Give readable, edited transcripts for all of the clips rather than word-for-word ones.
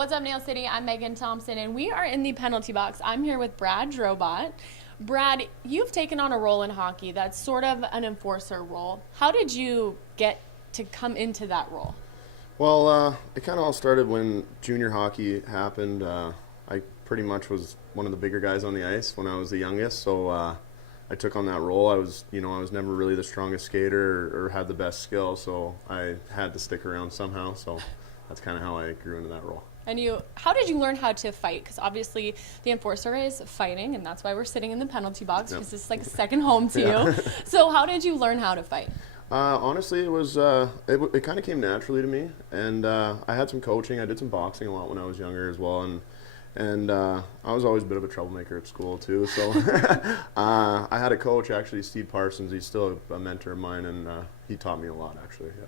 What's up, Nail City? I'm Megan Thompson, and we are in the penalty box. I'm here with Brad Drobot. Brad, you've taken on a role in hockey that's sort of an enforcer role. How did you get to come into that role? Well, it kind of all started when junior hockey happened. I pretty much was one of the bigger guys on the ice when I was the youngest, so I took on that role. I was never really the strongest skater or had the best skill, so I had to stick around somehow. So that's kind of how I grew into that role. And how did you learn how to fight? Because obviously the enforcer is fighting, and that's why we're sitting in the penalty box, because it's like a second home to you. So how did you learn how to fight? Honestly, it was it kind of came naturally to me, and I had some coaching. I did some boxing a lot when I was younger as well, and I was always a bit of a troublemaker at school too. So I had a coach, actually, Steve Parsons. He's still a mentor of mine, and he taught me a lot, actually. Yeah.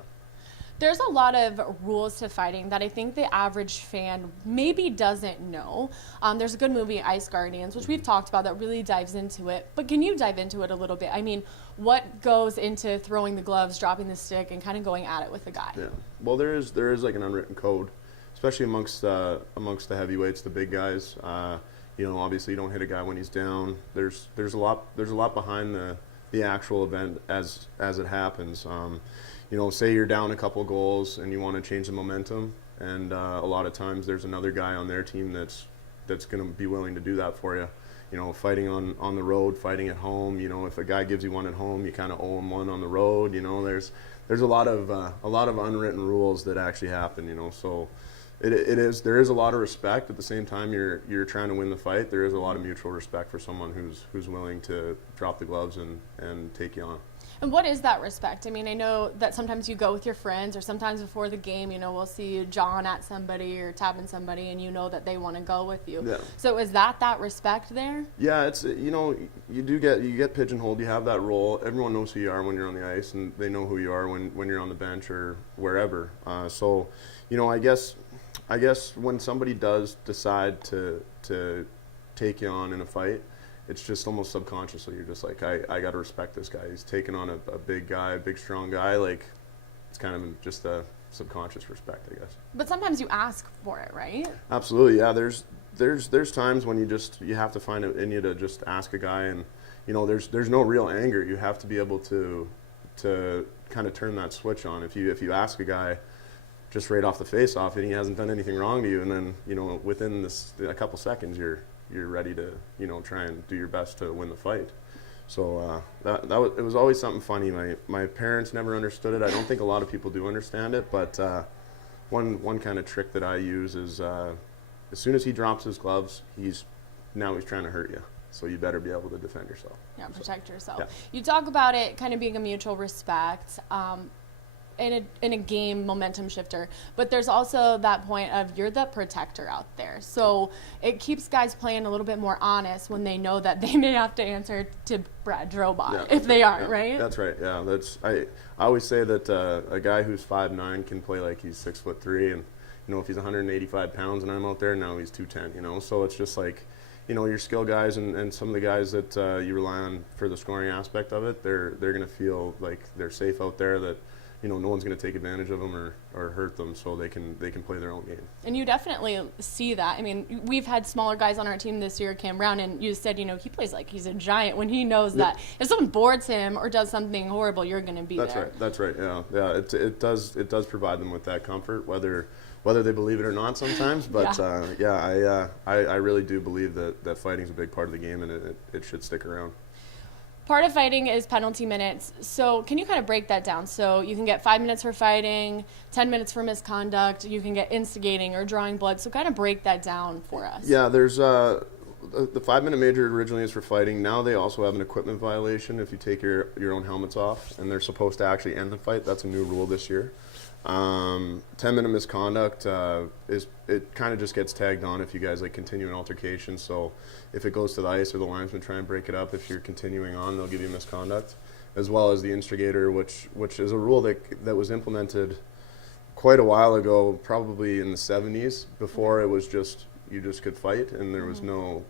There's a lot of rules to fighting that I think the average fan maybe doesn't know. There's a good movie, Ice Guardians, which we've talked about, that really dives into it. But can you dive into it a little bit? I mean, what goes into throwing the gloves, dropping the stick, and kind of going at it with the guy? Yeah. Well, there is like an unwritten code, especially amongst the heavyweights, the big guys. Obviously you don't hit a guy when he's down. There's a lot behind the actual event as it happens. Say you're down a couple goals and you want to change the momentum, and a lot of times there's another guy on their team that's going to be willing to do that for you. Fighting on the road, fighting at home. If a guy gives you one at home, you kind of owe him one on the road. There's a lot of unwritten rules that actually happen. So there is a lot of respect. At the same time, you're trying to win the fight. There is a lot of mutual respect for someone who's willing to drop the gloves and take you on. And what is that respect? I mean, I know that sometimes you go with your friends, or sometimes before the game, we'll see you jawing at somebody or tapping somebody, and you know that they want to go with you. Yeah. So is that respect there? Yeah, it's you get pigeonholed. You have that role. Everyone knows who you are when you're on the ice, and they know who you are when you're on the bench or wherever. I guess when somebody does decide to take you on in a fight, it's just almost subconsciously. You're just like, I got to respect this guy. He's taking on a big guy, a big, strong guy. Like, it's kind of just a subconscious respect, I guess. But sometimes you ask for it, right? Absolutely, yeah. There's times when you have to find it in you to just ask a guy, and there's no real anger. You have to be able to kind of turn that switch on. If you ask a guy just right off the face off and he hasn't done anything wrong to you, and then within a couple seconds you're ready to try and do your best to win the fight. So it was always something funny. My parents never understood it. I don't think a lot of people do understand it, but one kind of trick that I use is as soon as he drops his gloves, he's trying to hurt you. So you better be able to defend yourself. Yeah, protect yourself. Yeah. You talk about it kind of being a mutual respect. In a game momentum shifter, but there's also that point of you're the protector out there, so it keeps guys playing a little bit more honest when they know that they may have to answer to Brad Drobot if they are, right? That's right. Yeah, I always say that a guy who's 5'9" can play like he's 6'3", and if he's 185 pounds and I'm out there, now he's 210. So it's just like your skill guys and some of the guys that you rely on for the scoring aspect of it, they're going to feel like they're safe out there, that no one's going to take advantage of them or hurt them, so they can play their own game. And you definitely see that. I mean, we've had smaller guys on our team this year, Cam Brown, and you said, he plays like he's a giant when he knows that if someone boards him or does something horrible, you're going to be there. That's right. Yeah. It does provide them with that comfort, whether they believe it or not sometimes. But I really do believe that fighting's a big part of the game, and it should stick around. Part of fighting is penalty minutes. So can you kind of break that down? So you can get 5 minutes for fighting, 10 minutes for misconduct. You can get instigating or drawing blood. So kind of break that down for us. Yeah, there's the 5-minute major originally is for fighting. Now they also have an equipment violation if you take your own helmets off, and they're supposed to actually end the fight. That's a new rule this year. 10-minute misconduct it kind of just gets tagged on if you guys continue an altercation. So if it goes to the ice or the linesman try and break it up, if you're continuing on, they'll give you misconduct, as well as the instigator, which is a rule that was implemented quite a while ago, probably in the 70s. Before it was just you just could fight and there was no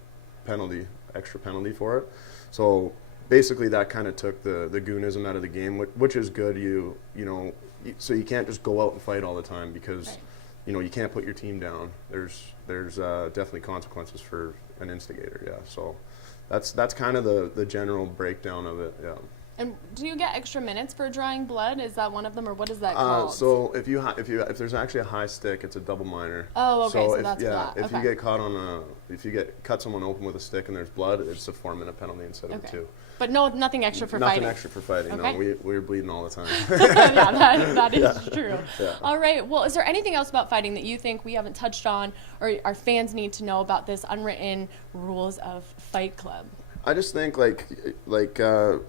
extra penalty for it. So basically that kind of took the goonism out of the game, which is good. So you can't just go out and fight all the time, because you can't put your team down. There's definitely consequences for an instigator. Yeah, so that's kind of the general breakdown of it. Yeah. And do you get extra minutes for drawing blood? Is that one of them, or what is that called? So if there's actually a high stick, it's a double minor. Oh, okay. So if, that's that. if you get caught if you cut someone open with a stick and there's blood, it's a 4-minute penalty instead of a 2. But nothing extra for Nothing fighting. extra for fighting. Okay. No, we're bleeding all the time. Yeah, that is true. Yeah. All right. Well, is there anything else about fighting that you think we haven't touched on, or our fans need to know about this unwritten rules of Fight Club? I just think to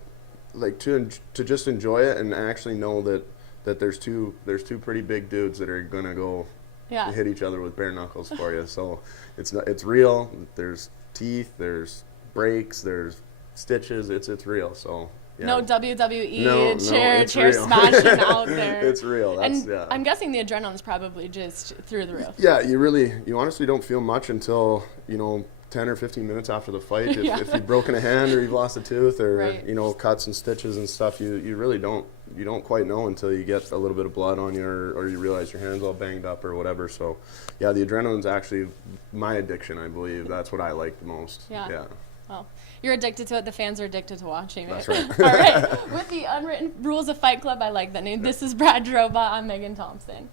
just enjoy it and actually know that there's two pretty big dudes that are gonna go hit each other with bare knuckles for you. So it's real. There's teeth. There's breaks. There's stitches. It's real. So. Yeah. No WWE chair real. smashing out there. It's real. I'm guessing the adrenaline's probably just through the roof. Yeah, you honestly don't feel much until 10 or 15 minutes after the fight. If you've broken a hand or you've lost a tooth or cuts and stitches and stuff, you really don't quite know until you get a little bit of blood on you or you realize your hand's all banged up or whatever. So yeah, the adrenaline's actually my addiction, I believe. That's what I like the most. Yeah. Well, you're addicted to it. The fans are addicted to watching it. That's right. All right. With the Unwritten Rules of Fight Club, I like that name. This is Drobot. I'm Megan Thompson.